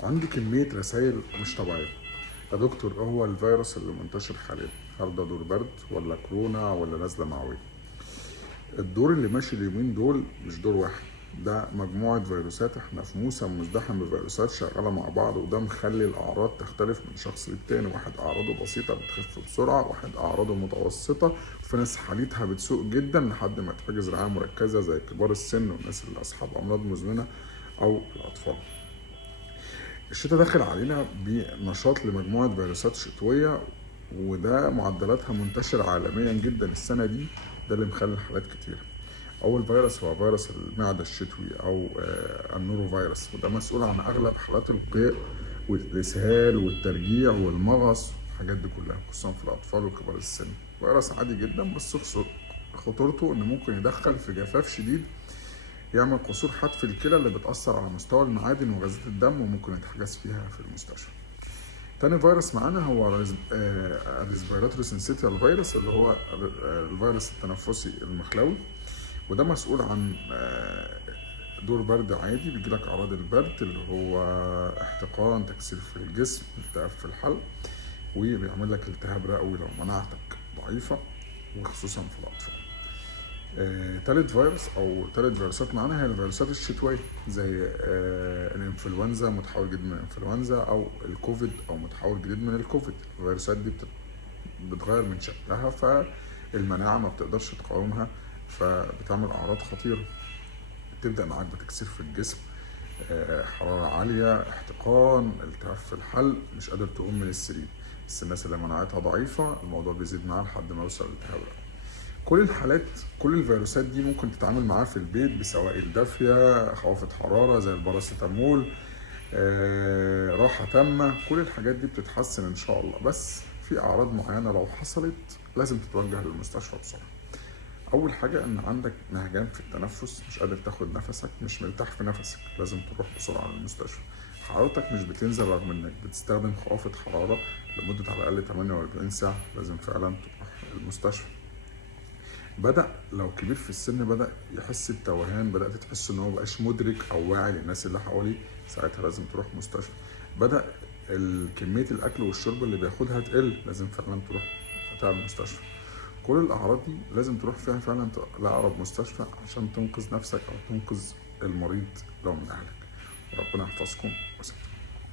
عندي كمية رسائل مش طبيعية. يا دكتور إيه هو الفيروس اللي منتشر حاليا؟ هل ده دور برد ولا كورونا ولا نزلة معوية؟ الدور اللي ماشي اليومين دول مش دور واحد، ده مجموعة فيروسات. احنا في موسم مزدحم بفيروسات شغالة مع بعض، وده مخلي الأعراض تختلف من شخص للتاني. واحد أعراضه بسيطة بتخف بسرعة، واحد أعراضه متوسطة، وفي ناس حالتها بتسوء جدا لحد ما تحتاج رعاية مركزة زي كبار السن والناس اللي أصحاب أمراض مزمنة أو الأطفال. الشتاء داخل علينا بنشاط لمجموعة فيروسات شتوية، وده معدلاتها منتشرة عالميا جدا السنة دي. ده اللي مخلي الحالات كتير. أول فيروس هو فيروس المعدة الشتوي أو النورو فيروس، وده مسؤول عن أغلب حالات القيء والإسهال والترجيع والمغص والحاجات دي كلها، خصوصا في الأطفال وكبار السن. فيروس عادي جدا، بس خطورته إنه ممكن يدخل في جفاف شديد، يعمل قصور حاد في الكلى اللي بتأثر على مستوى المعادن وغازات الدم، وممكن يتحجز فيها في المستشفى. تاني فيروس معانا هو الريسبيراتوري سينسيتيال فيروس، اللي هو الفيروس التنفسي المخلوي، وده مسؤول عن دور برد عادي. بيجيلك أعراض البرد اللي هو احتقان، تكسير في الجسم، التهاب في الحلق، وبيعمل لك التهاب رئوي لو مناعتك ضعيفة، وخصوصا في الأطفال. تالت فيروس او تالت فيروسات معانا هي الفيروسات الشتويه، زي الانفلونزا، متحول جديد من الانفلونزا، او الكوفيد او متحول جديد من الكوفيد. الفيروسات دي بتغير من شكلها، فالمناعه ما بتقدرش تقاومها، فبتعمل اعراض خطيره. تبدا معاك بتكسير في الجسم، حراره عاليه، احتقان، التهاب في الحلق، مش قادر تقوم من السرير. بس الناس اللي مناعتها ضعيفه الموضوع بيزيد معاها لحد ما يوصل للالتهاب الرئوي. كل الحالات، كل الفيروسات دي ممكن تتعامل معاها في البيت بسوائل دافية، خوافة حرارة زي الباراسيتامول، راحة تامة. كل الحاجات دي بتتحسن إن شاء الله، بس في أعراض معينة لو حصلت لازم تتوجه للمستشفى بسرعة. أول حاجة إن عندك نهجان في التنفس، مش قادر تاخد نفسك، مش مرتاح في نفسك، لازم تروح بسرعة للمستشفى. حرارتك مش بتنزل رغم إنك بتستخدم خوافة حرارة لمدة على الأقل 48 ساعة، لازم فعلا تروح المستشفى. لو كبير في السن بدأ يحس بتوهان، بدأت تحس ان هو مبقاش مدرك او واعي للناس اللي حواليه، ساعتها لازم تروح مستشفى. بدأ كمية الأكل والشرب اللي بياخدها تقل، لازم فعلا تروح تعمل مستشفى. كل الأعراض دي لازم تروح فيها فعلا لأقرب مستشفى عشان تنقذ نفسك أو تنقذ المريض لو من أهلك. ربنا يحفظكم وسلام.